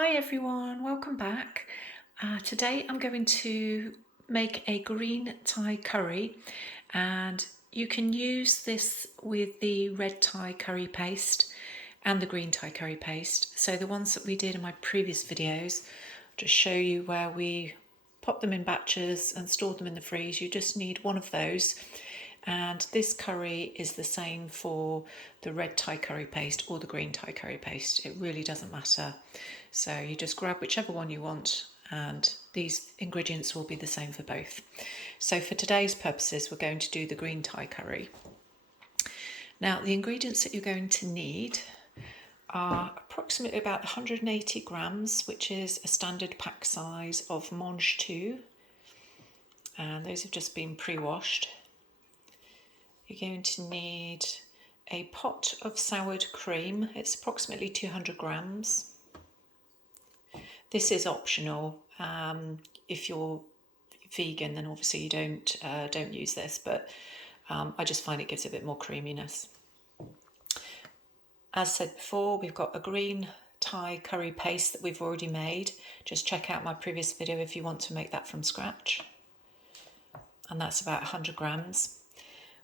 Hi everyone, welcome back. Today I'm going to make a green Thai curry, and you can use this with the red Thai curry paste and the green Thai curry paste. So the ones that we did in my previous videos, just show you where we pop them in batches and stored them in the freeze. You just need one of those. And this curry is the same for the red Thai curry paste or the green Thai curry paste. It really doesn't matter. So you just grab whichever one you want, and these ingredients will be the same for both. So for today's purposes, we're going to do the green Thai curry. Now, the ingredients that you're going to need are approximately about 180 grams, which is a standard pack size of mangetout. And those have just been pre-washed. You're going to need a pot of soured cream. It's approximately 200 grams. This is optional. If you're vegan, then obviously you don't use this, but I just find it gives a bit more creaminess. As said before, we've got a green Thai curry paste that we've already made. Just check out my previous video if you want to make that from scratch. And that's about 100 grams.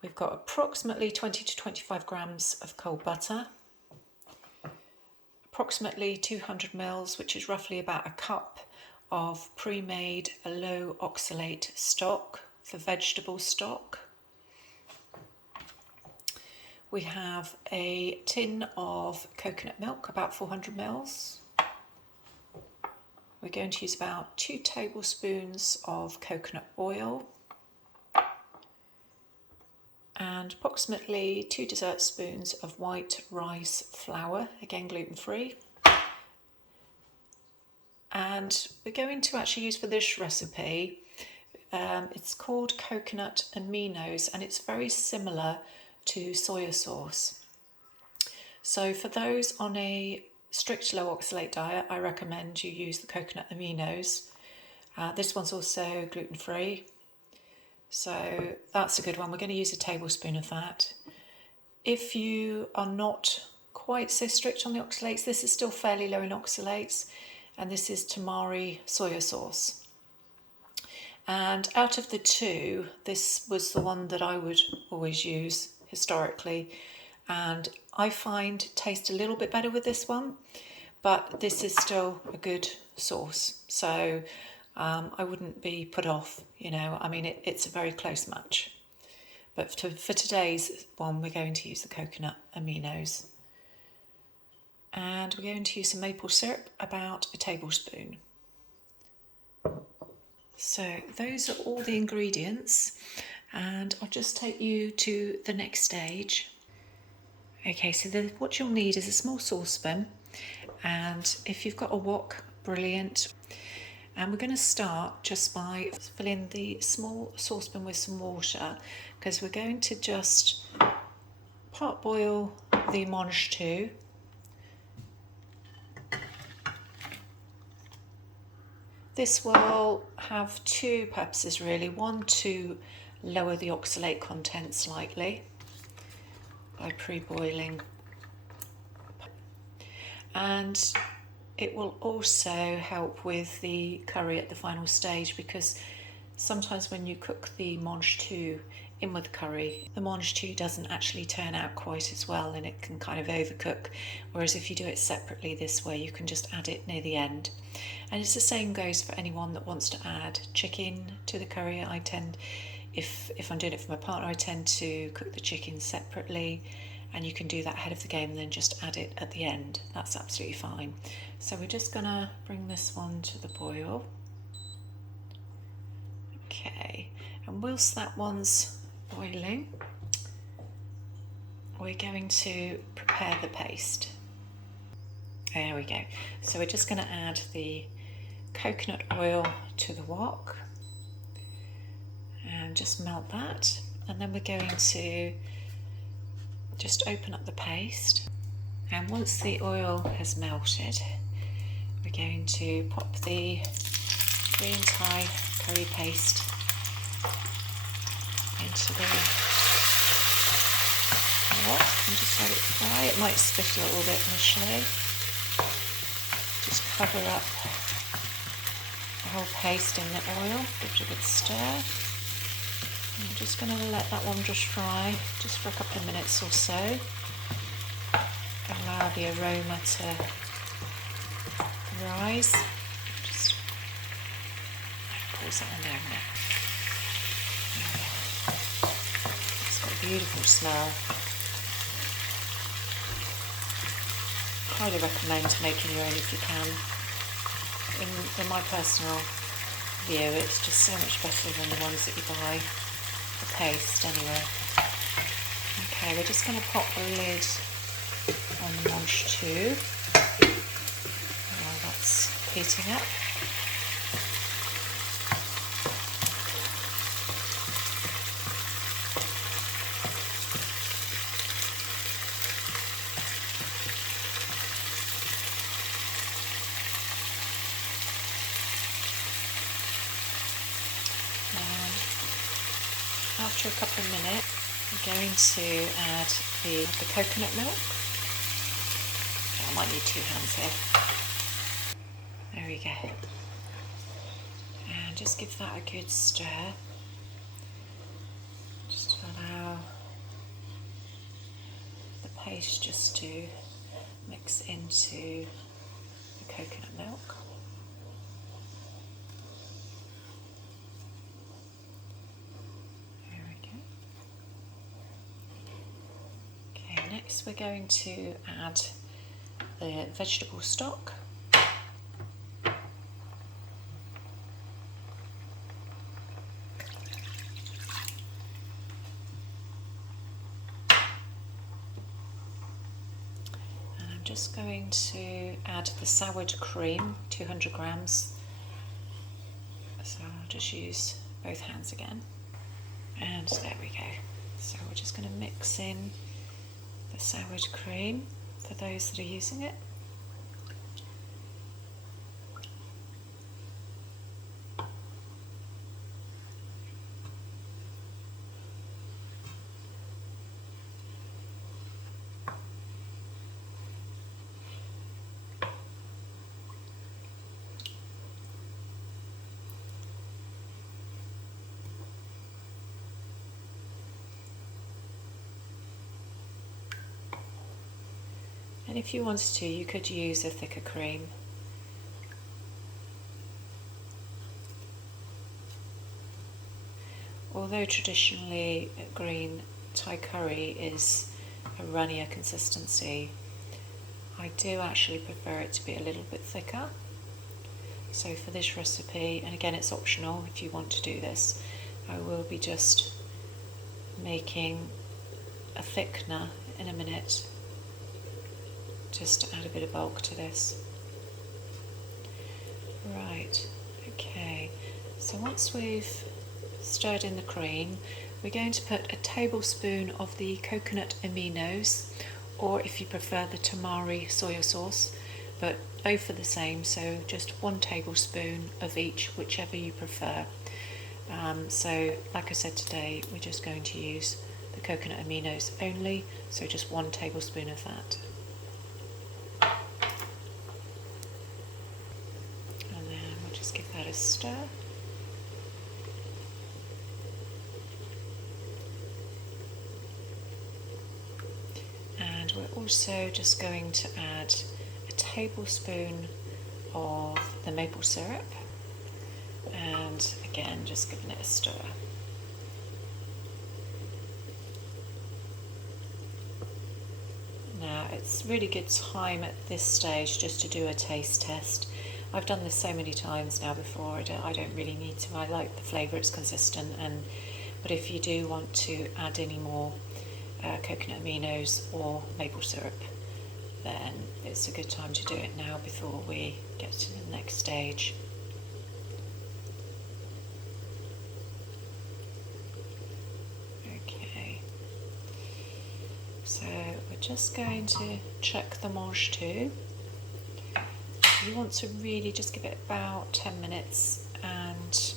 We've got approximately 20 to 25 grams of cold butter, approximately 200 mils, which is roughly about a cup of pre-made low oxalate stock for vegetable stock. We have a tin of coconut milk, about 400 mils. We're going to use about 2 tablespoons of coconut oil, and approximately 2 dessert spoons of white rice flour, again gluten-free. And we're going to actually use for this recipe, it's called coconut aminos, and it's very similar to soya sauce. So for those on a strict low oxalate diet, I recommend you use the coconut aminos. This one's also gluten-free. So that's a good one. We're going to use a tablespoon of that. If you are not quite so strict on the oxalates, this is still fairly low in oxalates, and this is tamari soya sauce. And out of the two, this was the one that I would always use historically, and I find taste a little bit better with this one, but this is still a good sauce. So I wouldn't be put off, I mean, it's a very close match. But for today's one, we're going to use the coconut aminos. And we're going to use some maple syrup, about a tablespoon. So those are all the ingredients, and I'll just take you to the next stage. Okay, so what you'll need is a small saucepan, and if you've got a wok, brilliant. And we're going to start just by filling the small saucepan with some water, because we're going to just pot boil the mangetout. This will have two purposes really. One, to lower the oxalate content slightly by pre-boiling, and it will also help with the curry at the final stage, because sometimes when you cook the mangetout in with the curry, the mangetout doesn't actually turn out quite as well, and it can kind of overcook. Whereas if you do it separately this way, you can just add it near the end. And it's the same goes for anyone that wants to add chicken to the curry. I tend, if I'm doing it for my partner, I tend to cook the chicken separately, and you can do that ahead of the game and then just add it at the end. That's absolutely fine. So we're just gonna bring this one to the boil. Okay, and whilst that one's boiling, we're going to prepare the paste. There we go. So we're just gonna add the coconut oil to the wok and just melt that. And then we're going to just open up the paste, and once the oil has melted, we're going to pop the green Thai curry paste into the wok and just let it fry. It might spit a little bit initially. Just cover up the whole paste in the oil, give it a good stir. I'm just going to let that one just fry just for a couple of minutes or so. Allow the aroma to rise. Just pause that on there a minute. It's got a beautiful smell. Highly recommend making your own if you can. In my personal view, it's just so much better than the ones that you buy, the paste anyway. Okay, we're just going to pop the lid on the mangetout while that's heating up. After a couple of minutes, I'm going to add the coconut milk. I might need 2 hands here. There we go. And just give that a good stir. Just to allow the paste just to mix into the coconut milk. Next we're going to add the vegetable stock. And I'm just going to add the soured cream, 200 grams. So I'll just use both hands again. And there we go. So we're just going to mix in the soured cream for those that are using it. And if you wanted to, you could use a thicker cream. Although traditionally green Thai curry is a runnier consistency, I do actually prefer it to be a little bit thicker. So for this recipe, and again it's optional if you want to do this, I will be just making a thickener in a minute, just to add a bit of bulk to this. Right, okay, so once we've stirred in the cream, we're going to put a tablespoon of the coconut aminos, or if you prefer the tamari soya sauce, but both are the same, so just 1 tablespoon of each, whichever you prefer. So like I said today, we're just going to use the coconut aminos only, so just 1 tablespoon of that. Give that a stir. And we're also just going to add a tablespoon of the maple syrup, and again just giving it a stir. Now it's really good time at this stage just to do a taste test. I've done this so many times now before, I don't really need to. I like the flavour, it's consistent, but if you do want to add any more coconut aminos or maple syrup, then it's a good time to do it now before we get to the next stage. Okay, so we're just going to check the mangetout. You want to really just give it about 10 minutes and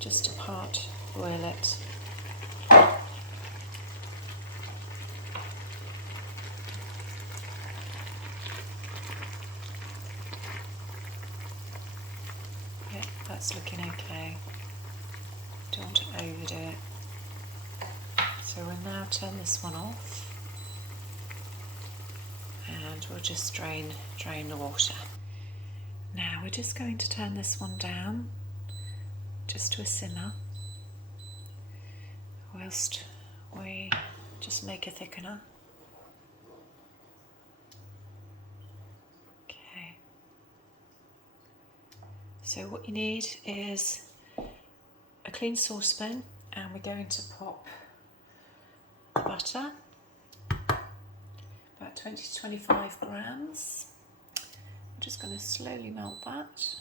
just to part boil it. that's looking okay. Don't want to overdo it. So we'll now turn this one off, and we'll just drain the water. Now we're just going to turn this one down just to a simmer whilst we just make a thickener. Okay. So what you need is a clean saucepan, and we're going to pop the butter, about 20 to 25 grams. I'm just going to slowly melt that.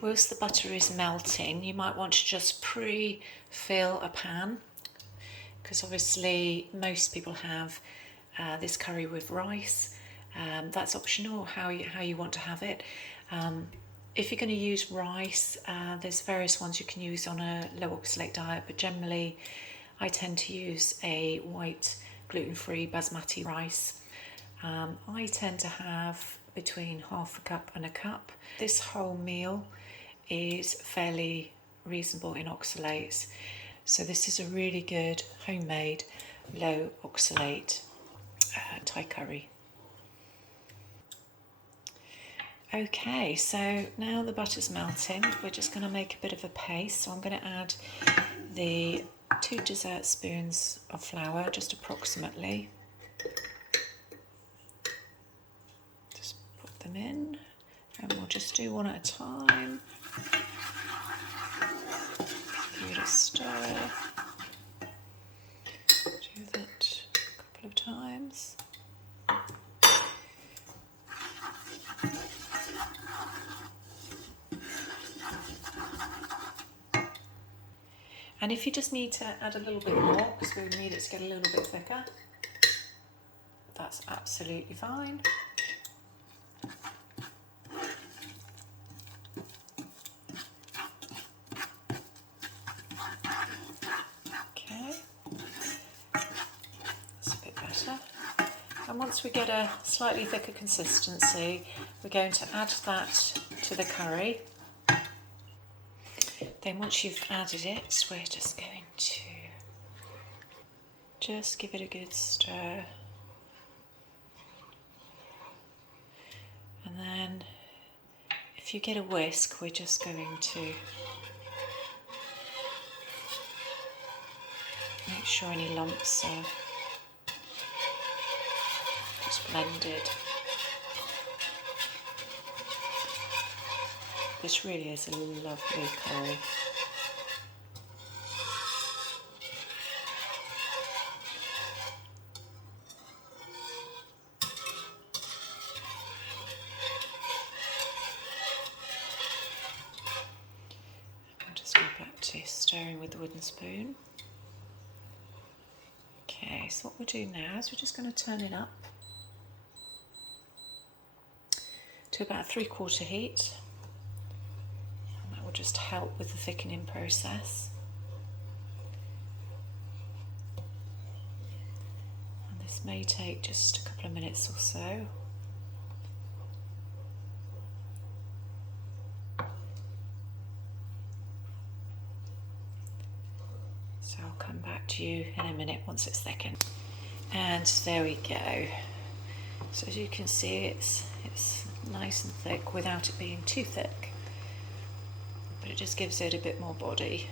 Whilst the butter is melting, you might want to just pre-fill a pan, because obviously most people have this curry with rice. That's optional how you want to have it. If you're going to use rice, there's various ones you can use on a low oxalate diet, but generally I tend to use a white gluten-free basmati rice. I tend to have between half a cup and a cup. This whole meal is fairly reasonable in oxalates, so this is a really good homemade low oxalate Thai curry. Okay, so now the butter's melting, we're just going to make a bit of a paste. So I'm going to add the 2 dessert spoons of flour, just approximately. Just put them in, and we'll just do one at a time. Give it a stir. Do that a couple of times. And if you just need to add a little bit more, because we need it to get a little bit thicker, that's absolutely fine. Okay, that's a bit better. And once we get a slightly thicker consistency, we're going to add that to the curry. Then once you've added it, we're just going to just give it a good stir. And then if you get a whisk, we're just going to make sure any lumps are just blended. This really is a lovely curry. I'll just go back to stirring with the wooden spoon. Okay, so what we'll do now is we're just going to turn it up to about 3/4 heat. Will just help with the thickening process. And this may take just a couple of minutes or so. So I'll come back to you in a minute once it's thickened. And there we go. So as you can see, it's nice and thick without it being too thick. But it just gives it a bit more body.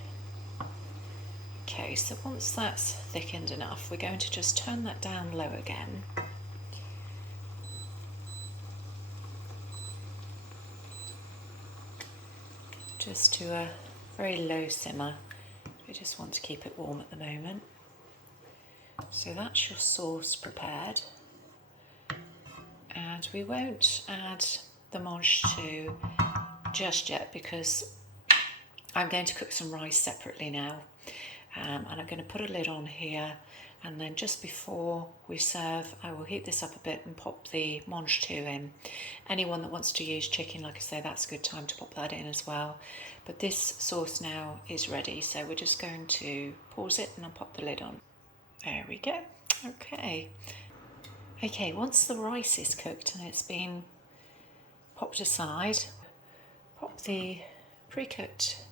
Okay, so once that's thickened enough, we're going to just turn that down low again. Just to a very low simmer. We just want to keep it warm at the moment. So that's your sauce prepared. And we won't add the mangetout just yet, because I'm going to cook some rice separately now, and I'm going to put a lid on here, and then just before we serve I will heat this up a bit and pop the mangetout in. Anyone that wants to use chicken, like I say, that's a good time to pop that in as well. But this sauce now is ready, so we're just going to pause it and I'll pop the lid on. There we go. Okay. Okay, once the rice is cooked and it's been popped aside, pop the pre-cooked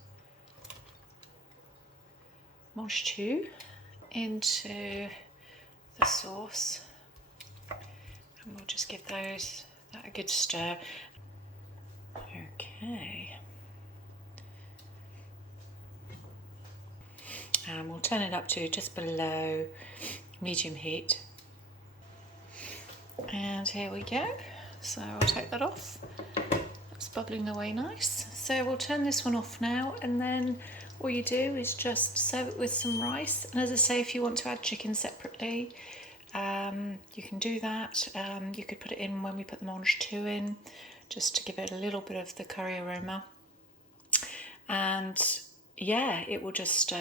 mangetout into the sauce, and we'll just give that a good stir. Okay, and we'll turn it up to just below medium heat. And here we go. So I'll take that off. It's bubbling away nice. So we'll turn this one off now, and then all you do is just serve it with some rice. And as I say, if you want to add chicken separately, you can do that. You could put it in when we put the mangetout in, just to give it a little bit of the curry aroma. And yeah, it will just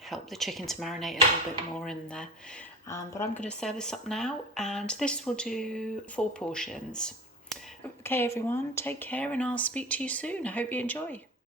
help the chicken to marinate a little bit more in there. But I'm going to serve this up now, and this will do 4 portions. Okay everyone, take care, and I'll speak to you soon. I hope you enjoy.